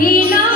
Nila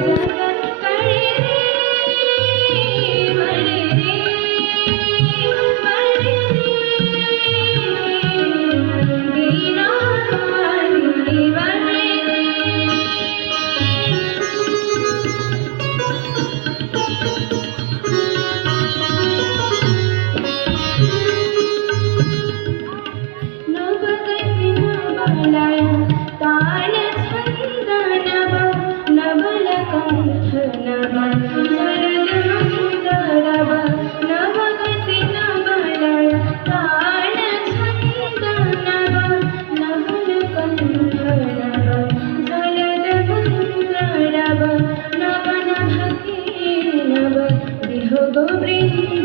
bring